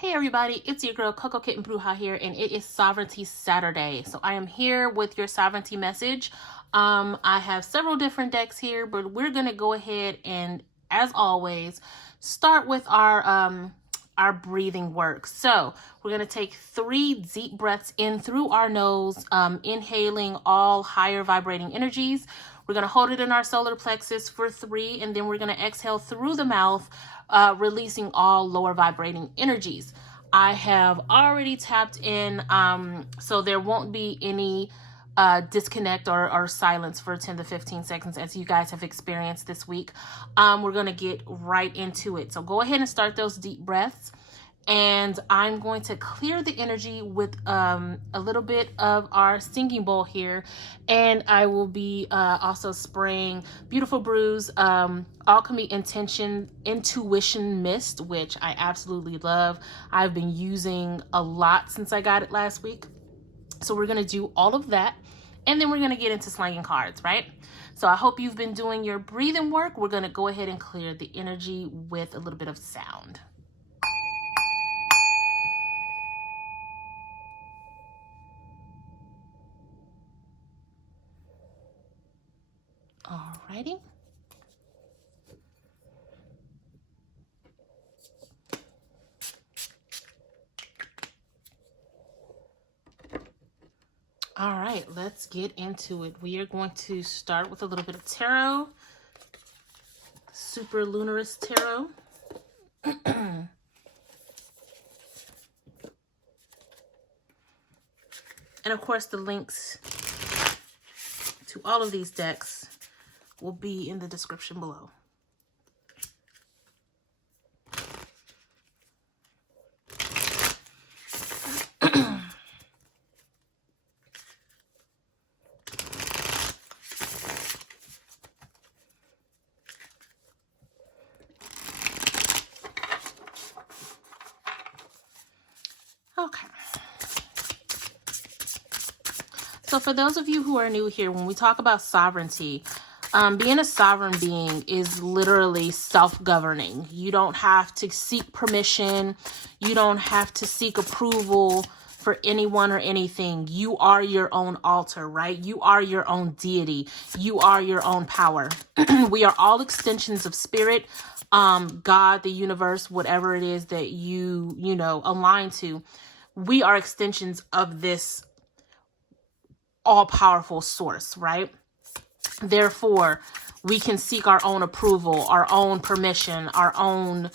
Hey everybody, it's your girl Coco Kitten Bruja here, and it is Sovereignty Saturday. So I am here with your sovereignty message. I have several different decks here, but we're gonna go ahead and, as always, start with our breathing work. So we're gonna take 3 deep breaths in through our nose, inhaling all higher vibrating energies. We're going to hold it in our solar plexus for 3, and then we're going to exhale through the mouth, releasing all lower vibrating energies. I have already tapped in, so there won't be any disconnect or silence for 10 to 15 seconds as you guys have experienced this week. We're going to get right into it. So go ahead and start those deep breaths. And I'm going to clear the energy with a little bit of our singing bowl here. And I will be also spraying Beautiful Brews Alchemy Intuition Mist, which I absolutely love. I've been using a lot since I got it last week. So we're going to do all of that. And then we're going to get into slanging cards, right? So I hope you've been doing your breathing work. We're going to go ahead and clear the energy with a little bit of sound. Alrighty. All right, let's get into it. We are going to start with a little bit of tarot, Super Lunarist Tarot. And of course, the links to all of these decks will be in the description below. Okay. So for those of you who are new here, when we talk about sovereignty, being a sovereign being is literally self-governing. You don't have to seek permission. You don't have to seek approval for anyone or anything. You are your own altar, right? You are your own deity. You are your own power. We are all extensions of spirit, God, the universe, whatever it is that you align to. We are extensions of this all-powerful source, right? Therefore, we can seek our own approval, our own permission, our own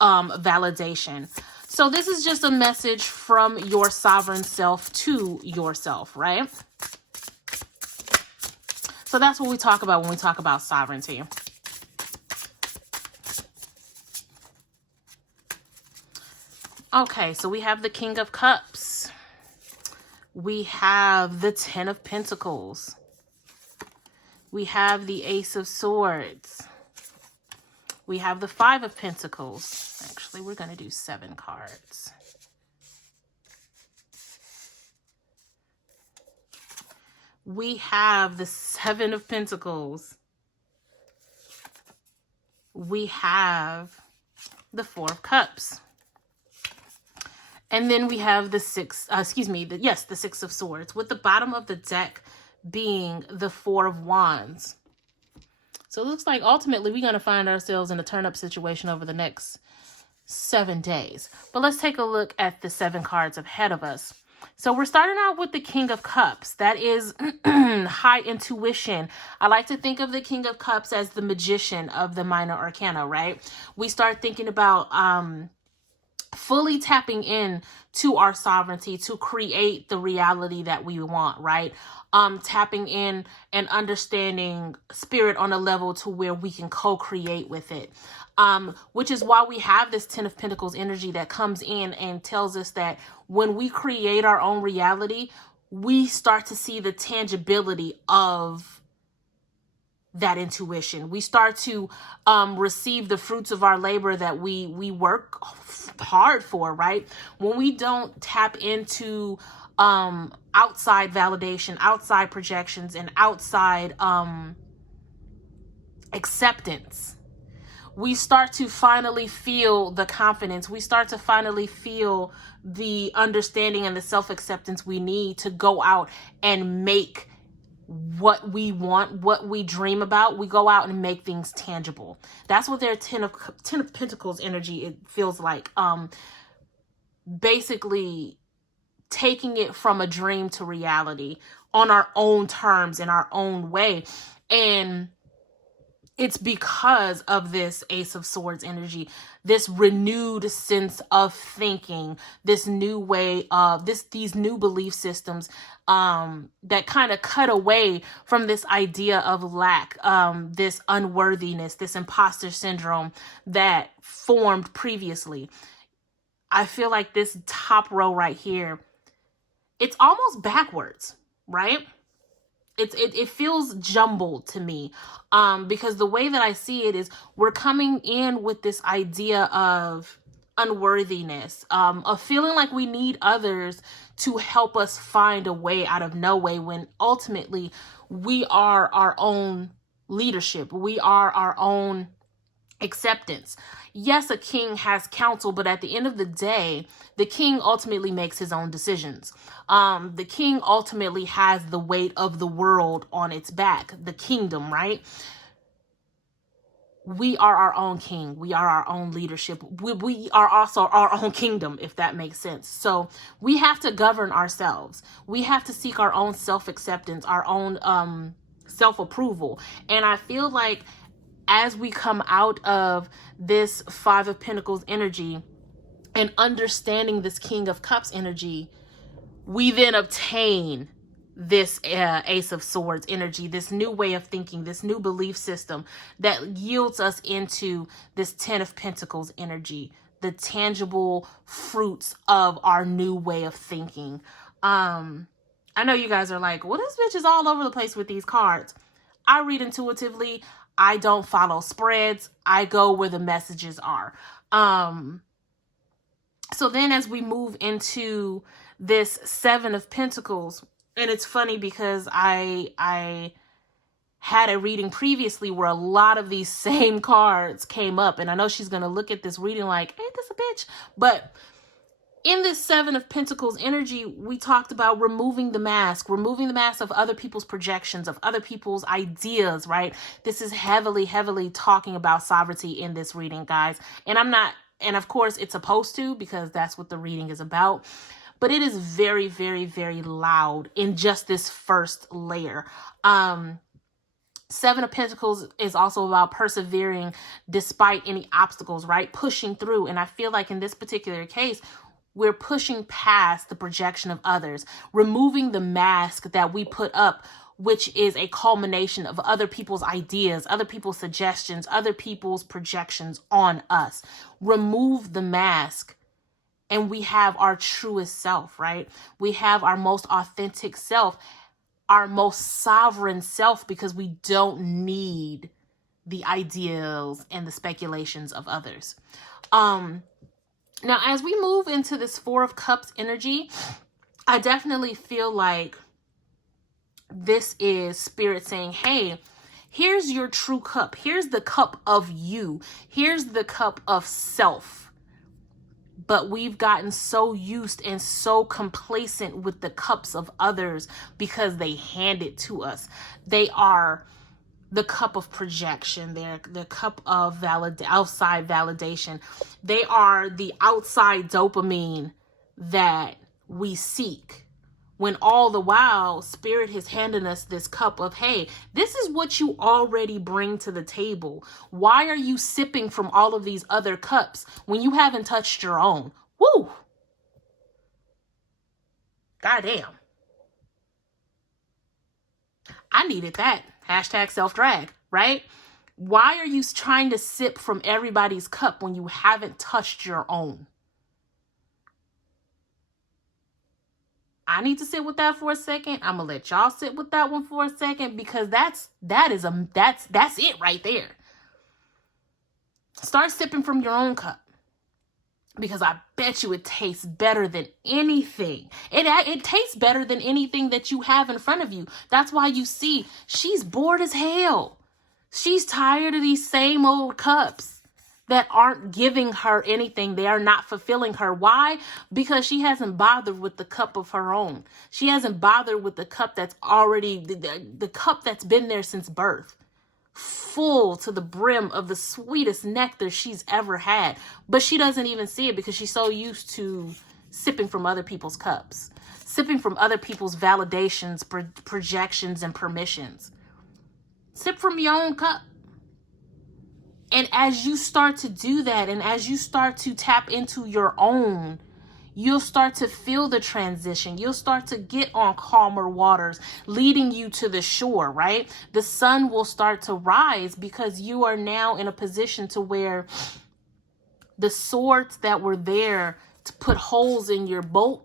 validation. So this is just a message from your sovereign self to yourself, right? So that's what we talk about when we talk about sovereignty. Okay, so we have the King of Cups. We have the Ten of Pentacles. We have the Ace of Swords. We have the Five of Pentacles. Actually, we're going to do 7 cards. We have the Seven of Pentacles. We have the Four of Cups. And then we have the the Six of Swords, with the bottom of the deck being the Four of Wands. So it looks like ultimately we're going to find ourselves in a turn-up situation over the next 7 days. But let's take a look at the 7 cards ahead of us. So we're starting out with the King of Cups. That is high intuition. I like to think of the King of Cups as the magician of the minor arcana, right? We start thinking about fully tapping in to our sovereignty to create the reality that we want, right? Tapping in and understanding spirit on a level to where we can co-create with it. Which is why we have this Ten of Pentacles energy that comes in and tells us that when we create our own reality, we start to see the tangibility of that intuition. We start to receive the fruits of our labor that we work hard for, right? When we don't tap into outside validation, outside projections, and outside acceptance, we start to finally feel the confidence. We start to finally feel the understanding and the self-acceptance we need to go out and make what we want, what we dream about. We go out and make things tangible. That's what their Ten of Pentacles energy, it feels like. Basically taking it from a dream to reality on our own terms, in our own way. And it's because of this Ace of Swords energy, this renewed sense of thinking, this new way of these new belief systems that kind of cut away from this idea of lack, this unworthiness, this imposter syndrome that formed previously. I feel like this top row right here, it's almost backwards, right? It feels jumbled to me, because the way that I see it is we're coming in with this idea of unworthiness, of feeling like we need others to help us find a way out of no way, when ultimately we are our own leadership. We are our own acceptance. Yes, a king has counsel, but at the end of the day, the king ultimately makes his own decisions. The king ultimately has the weight of the world on its back, the kingdom, right? We are our own king. We are our own leadership. We are also our own kingdom, if that makes sense. So we have to govern ourselves. We have to seek our own self-acceptance, our own self-approval. And I feel like as we come out of this Five of Pentacles energy and understanding this King of Cups energy, we then obtain this Ace of Swords energy, this new way of thinking, this new belief system that yields us into this Ten of Pentacles energy, the tangible fruits of our new way of thinking. I know you guys are like, well, this bitch is all over the place with these cards. I read intuitively. I don't follow spreads. I go where the messages are. So then as we move into this Seven of Pentacles, and it's funny because I had a reading previously where a lot of these same cards came up, and I know she's going to look at this reading like, ain't this a bitch? But in this Seven of Pentacles energy, we talked about removing the mask of other people's projections, of other people's ideas, right? This is heavily, heavily talking about sovereignty in this reading, guys. And of course it's supposed to, because that's what the reading is about. But it is very, very, very loud in just this first layer. Seven of Pentacles is also about persevering despite any obstacles, right? Pushing through. And I feel like in this particular case, we're pushing past the projection of others, removing the mask that we put up, which is a culmination of other people's ideas, other people's suggestions, other people's projections on us. Remove the mask and we have our truest self, right? We have our most authentic self, our most sovereign self, because we don't need the ideals and the speculations of others. Now, as we move into this Four of Cups energy, I definitely feel like this is Spirit saying, hey, here's your true cup. Here's the cup of you. Here's the cup of self. But we've gotten so used and so complacent with the cups of others because they hand it to us. They are the cup of projection. They're the cup of outside validation. They are the outside dopamine that we seek. When all the while, Spirit has handed us this cup of, hey, this is what you already bring to the table. Why are you sipping from all of these other cups when you haven't touched your own? Woo! Goddamn. I needed that. Hashtag self-drag, right? Why are you trying to sip from everybody's cup when you haven't touched your own? I need to sit with that for a second. I'm gonna let y'all sit with that one for a second, because that's it right there. Start sipping from your own cup, because I bet you it tastes better than anything. It tastes better than anything that you have in front of you. That's why you see she's bored as hell. She's tired of these same old cups. that aren't giving her anything. They are not fulfilling her. Why? Because she hasn't bothered with the cup of her own. She hasn't bothered with the cup that's already, the cup that's been there since birth, full to the brim of the sweetest nectar she's ever had. But she doesn't even see it because she's so used to sipping from other people's cups, sipping from other people's validations, projections, and permissions. Sip from your own cup. And as you start to do that, and as you start to tap into your own, you'll start to feel the transition. You'll start to get on calmer waters, leading you to the shore, right? The sun will start to rise because you are now in a position to where the swords that were there to put holes in your boat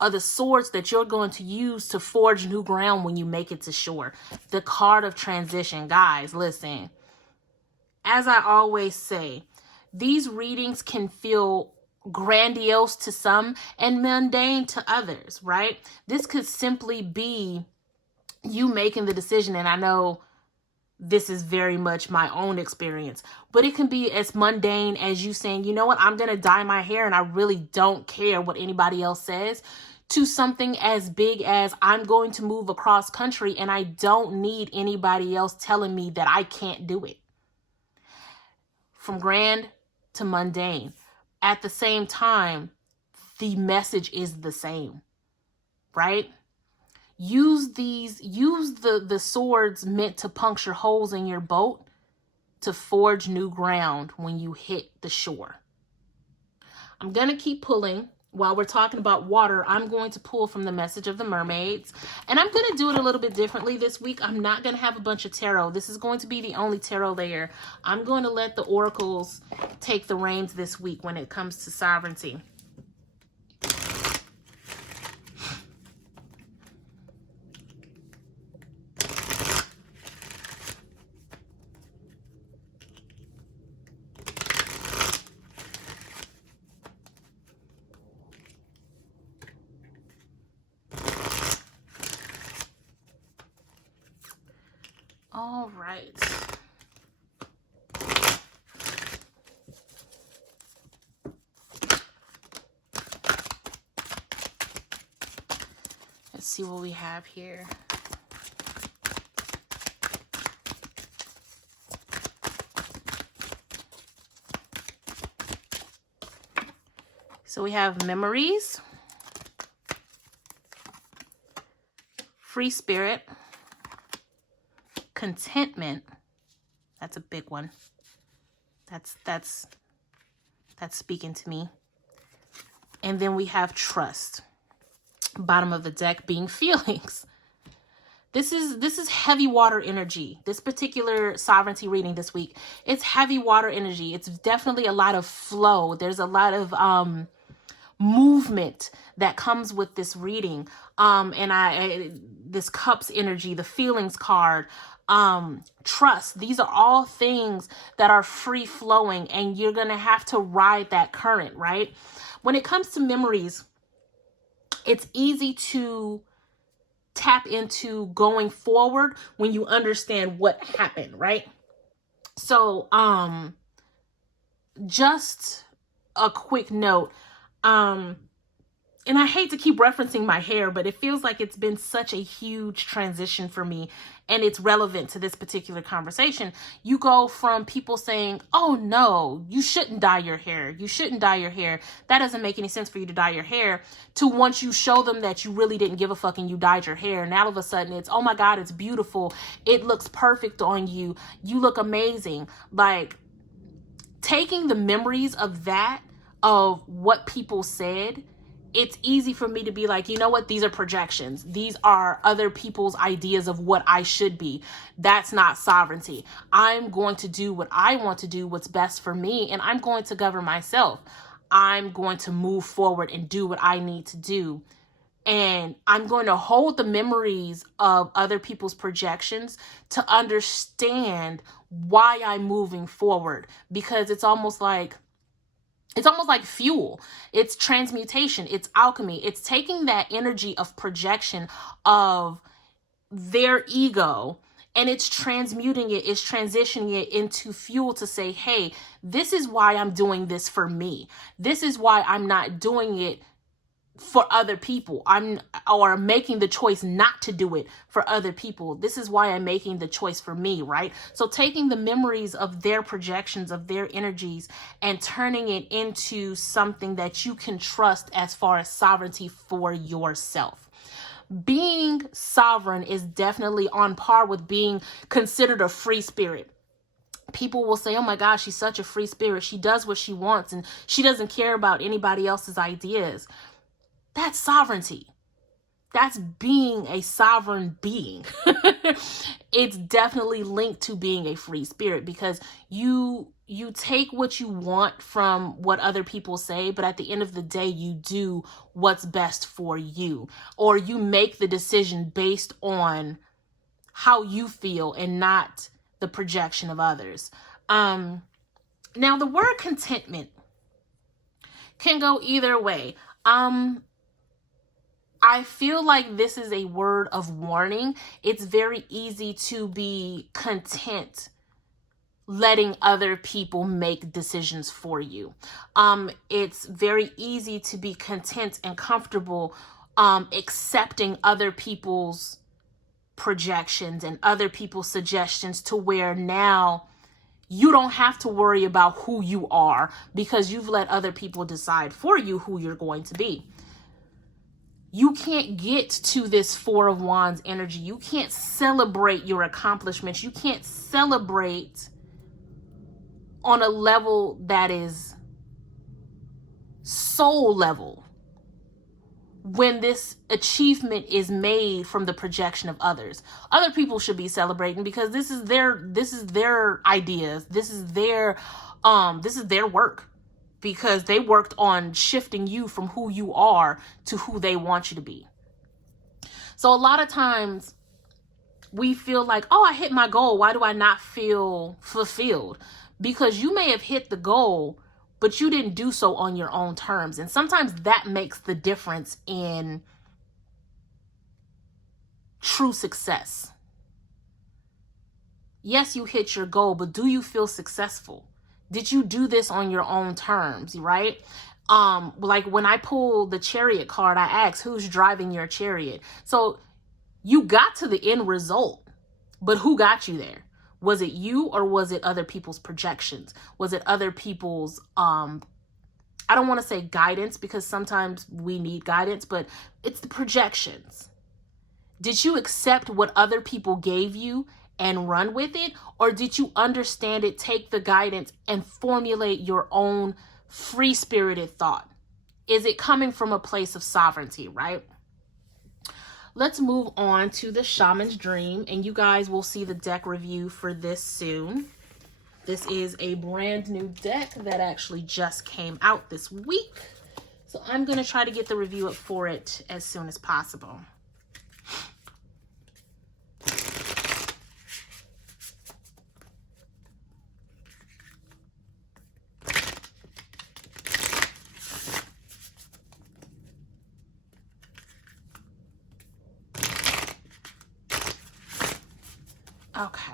are the swords that you're going to use to forge new ground when you make it to shore. The card of transition. Guys, listen. As I always say, these readings can feel grandiose to some and mundane to others, right? This could simply be you making the decision, and I know this is very much my own experience, but it can be as mundane as you saying, you know what, I'm going to dye my hair and I really don't care what anybody else says, to something as big as I'm going to move across country and I don't need anybody else telling me that I can't do it. From grand to mundane. At the same time, the message is the same, right? Use the swords meant to puncture holes in your boat to forge new ground when you hit the shore. I'm going to keep pulling. While we're talking about water, I'm going to pull from the message of the mermaids. And I'm going to do it a little bit differently this week. I'm not going to have a bunch of tarot. This is going to be the only tarot layer. I'm going to let the oracles take the reins this week when it comes to sovereignty. All right. Let's see what we have here. So we have memories, free spirit, contentment. That's a big one. That's speaking to me. And then we have trust. Bottom of the deck being feelings. This is heavy water energy. This particular sovereignty reading this week, it's heavy water energy. It's definitely a lot of flow. There's a lot of movement that comes with this reading. And this cups energy, the feelings card, trust. These are all things that are free flowing, and you're going to have to ride that current, right? When it comes to memories, it's easy to tap into going forward when you understand what happened, right? So, just a quick note, and I hate to keep referencing my hair, but it feels like it's been such a huge transition for me, and it's relevant to this particular conversation. You go from people saying, oh no, you shouldn't dye your hair. You shouldn't dye your hair. That doesn't make any sense for you to dye your hair, to once you show them that you really didn't give a fuck and you dyed your hair. And all of a sudden it's, oh my God, it's beautiful. It looks perfect on you. You look amazing. Like, taking the memories of that, of what people said, it's easy for me to be like, you know what? These are projections. These are other people's ideas of what I should be. That's not sovereignty. I'm going to do what I want to do, what's best for me, and I'm going to govern myself. I'm going to move forward and do what I need to do. And I'm going to hold the memories of other people's projections to understand why I'm moving forward, because it's almost like fuel. It's transmutation. It's alchemy. It's taking that energy of projection of their ego and it's transmuting it, it's transitioning it into fuel to say, hey, this is why I'm doing this for me. This is why I'm not doing it for other people. Or making the choice not to do it for other people. This is why I'm making the choice for me, right? So taking the memories of their projections, of their energies, and turning it into something that you can trust as far as sovereignty for yourself. Being sovereign is definitely on par with being considered a free spirit. People will say, oh my gosh, she's such a free spirit. She does what she wants and she doesn't care about anybody else's ideas. That's sovereignty. That's being a sovereign being. It's definitely linked to being a free spirit, because you take what you want from what other people say, but at the end of the day, you do what's best for you, or you make the decision based on how you feel and not the projection of others. Now, the word contentment can go either way. I feel like this is a word of warning. It's very easy to be content letting other people make decisions for you. It's very easy to be content and comfortable accepting other people's projections and other people's suggestions, to where now you don't have to worry about who you are, because you've let other people decide for you who you're going to be. You can't get to this Four of Wands energy. You can't celebrate your accomplishments. You can't celebrate on a level that is soul level when this achievement is made from the projection of others. Other people should be celebrating, because this is their ideas. This is their work, because they worked on shifting you from who you are to who they want you to be. So a lot of times we feel like, oh, I hit my goal. Why do I not feel fulfilled? Because you may have hit the goal, but you didn't do so on your own terms. And sometimes that makes the difference in true success. Yes, you hit your goal, but do you feel successful? Did you do this on your own terms, right? Like when I pulled the Chariot card, I asked, who's driving your chariot? So you got to the end result, but who got you there? Was it you, or was it other people's projections? Was it other people's, I don't want to say guidance, because sometimes we need guidance, but it's the projections. Did you accept what other people gave you and run with it? Or did you understand it, take the guidance, and formulate your own free-spirited thought? Is it coming from a place of sovereignty, right? Let's move on to the Shaman's Dream, and you guys will see the deck review for this soon. This is a brand new deck that actually just came out this week. So I'm going to try to get the review up for it as soon as possible. Okay.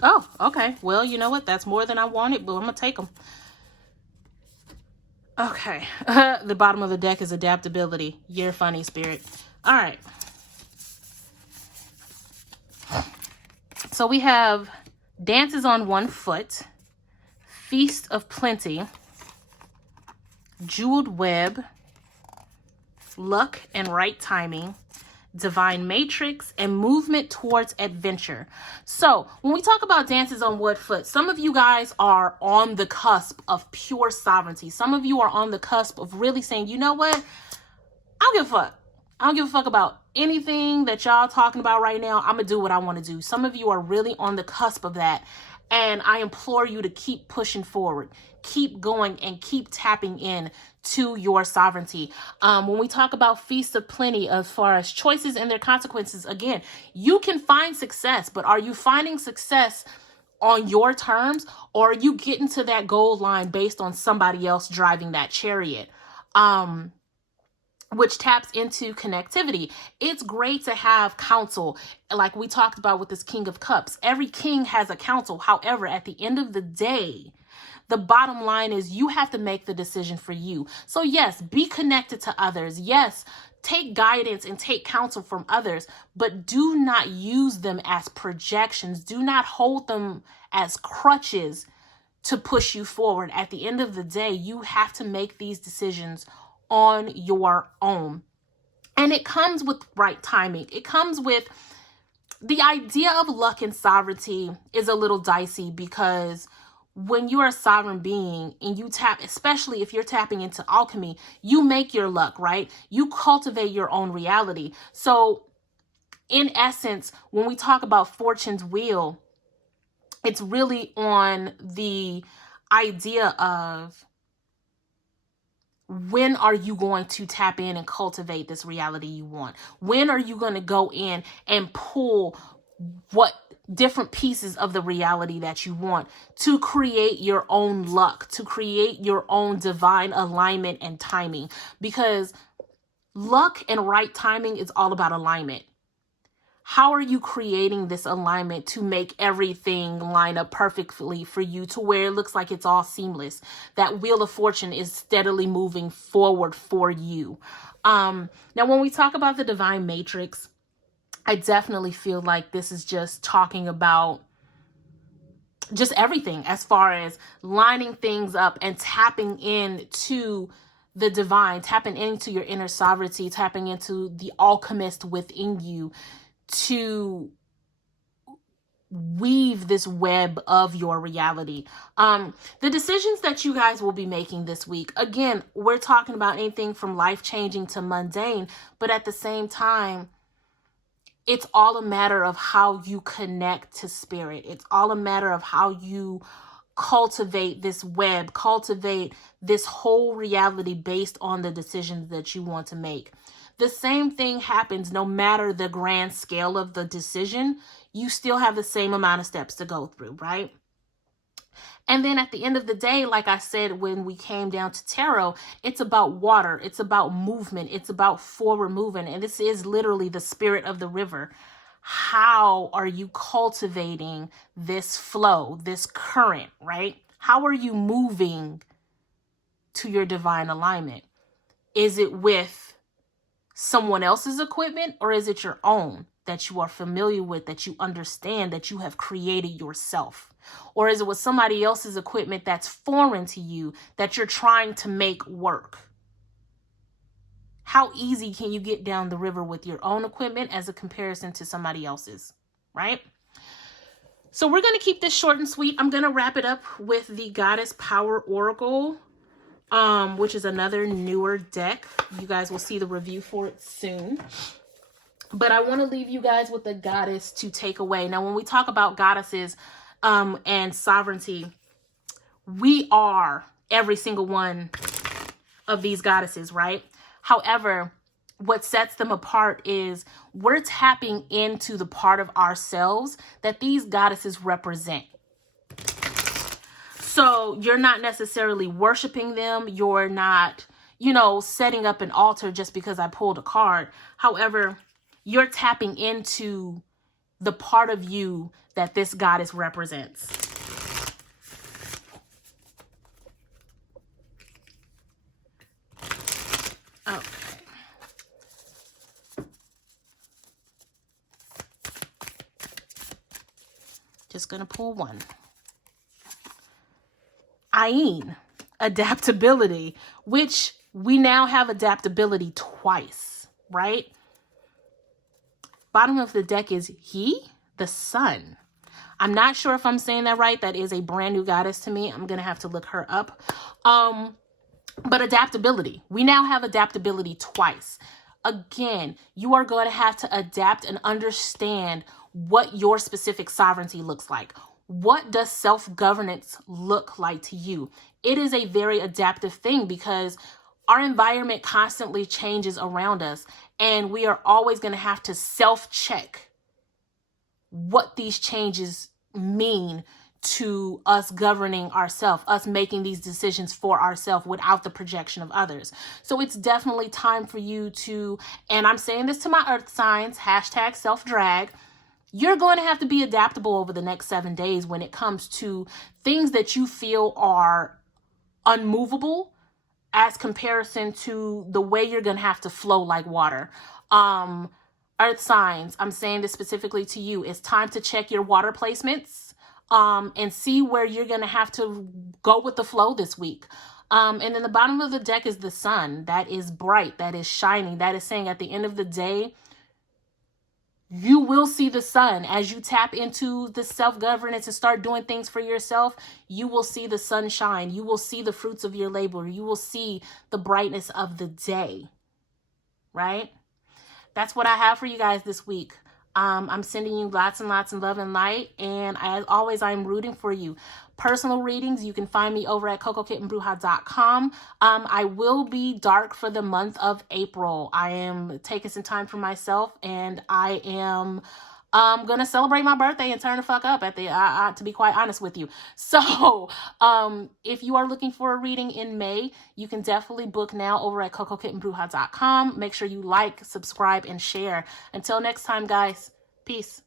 Oh, okay. Well, you know what? That's more than I wanted, but I'm going to take them. Okay. The bottom of the deck is adaptability. You're funny, Spirit. All right. So we have Dances on One Foot, Feast of Plenty, Jeweled Web, Luck and Right Timing, Divine Matrix, and Movement Towards Adventure. So when we talk about Dances on One Foot, some of you guys are on the cusp of pure sovereignty. Some of you are on the cusp of really saying, you know what? I don't give a fuck. I don't give a fuck about anything that y'all talking about right now. I'm going to do what I want to do. Some of you are really on the cusp of that. And I implore you to keep pushing forward, keep going, and keep tapping in to your sovereignty. When we talk about feasts of plenty, as far as choices and their consequences, again, you can find success, but are you finding success on your terms, or are you getting to that goal line based on somebody else driving that chariot? Which taps into connectivity. It's great to have counsel, like we talked about with this King of Cups. Every king has a counsel. However, at the end of the day, the bottom line is you have to make the decision for you. So yes, be connected to others. Yes, take guidance and take counsel from others, but do not use them as projections. Do not hold them as crutches to push you forward. At the end of the day, you have to make these decisions on your own. And it comes with right timing. It comes with the idea of luck and sovereignty is a little dicey, because when you're a sovereign being and you tap, especially if you're tapping into alchemy, you make your luck, right? You cultivate your own reality. So in essence, when we talk about fortune's wheel, it's really on the idea of, when are you going to tap in and cultivate this reality you want? When are you going to go in and pull what different pieces of the reality that you want to create your own luck, to create your own divine alignment and timing? Because luck and right timing is all about alignment. How are you creating this alignment to make everything line up perfectly for you, to where it looks like it's all seamless? That wheel of fortune is steadily moving forward for you. Now, when we talk about the divine matrix, I definitely feel like this is just talking about just everything, as far as lining things up and tapping into the divine, tapping into your inner sovereignty, tapping into the alchemist within you, to weave this web of your reality. The decisions that you guys will be making this week, again, we're talking about anything from life-changing to mundane, but at the same time, it's all a matter of how you connect to spirit. It's all a matter of how you cultivate this web, cultivate this whole reality based on the decisions that you want to make. The same thing happens no matter the grand scale of the decision. You still have the same amount of steps to go through, right? And then at the end of the day, like I said, when we came down to tarot, it's about water. It's about movement. It's about forward movement. And this is literally the spirit of the river. How are you cultivating this flow, this current, right? How are you moving to your divine alignment? Is it with someone else's equipment, or is it your own that you are familiar with, that you understand, that you have created yourself? Or is it with somebody else's equipment that's foreign to you, that you're trying to make work? How easy can you get down the river with your own equipment as a comparison to somebody else's, right? So we're going to keep this short and sweet. I'm going to wrap it up with the Goddess Power Oracle, which is another newer deck. You guys will see the review for it soon. But I want to leave you guys with a goddess to take away. Now, when we talk about goddesses and sovereignty, we are every single one of these goddesses, right? However, what sets them apart is we're tapping into the part of ourselves that these goddesses represent. So you're not necessarily worshiping them. You're not, setting up an altar just because I pulled a card. However, you're tapping into the part of you that this goddess represents. Okay. Just going to pull one. Ayin, adaptability, which we now have adaptability twice, right? Bottom of the deck is he, the sun. I'm not sure if I'm saying that right. That is a brand new goddess to me. I'm going to have to look her up. But adaptability. We now have adaptability twice. Again, you are going to have to adapt and understand what your specific sovereignty looks like. What does self-governance look like to you? It is a very adaptive thing because our environment constantly changes around us, and we are always going to have to self-check what these changes mean to us governing ourselves, us making these decisions for ourselves without the projection of others. So it's definitely time for you to, and I'm saying this to my earth signs, hashtag self-drag, you're going to have to be adaptable over the next 7 days when it comes to things that you feel are unmovable as comparison to the way you're going to have to flow like water. Earth signs, I'm saying this specifically to you. It's time to check your water placements and see where you're going to have to go with the flow this week. And then the bottom of the deck is the sun. That is bright. That is shining. That is saying at the end of the day, you will see the sun. As you tap into the self-governance and start doing things for yourself, you will see the sunshine. You will see the fruits of your labor. You will see the brightness of the day, right? That's what I have for you guys this week. I'm sending you lots and lots of love and light. And as always, I'm rooting for you. Personal readings, you can find me over at CocoKittenBruja.com. I will be dark for the month of April. I am taking some time for myself, and I am gonna celebrate my birthday and turn the fuck up at the to be quite honest with you. So if you are looking for a reading in May, you can definitely book now over at CocoKittenBruja.com. Make sure you like, subscribe, and share. Until next time, guys, peace.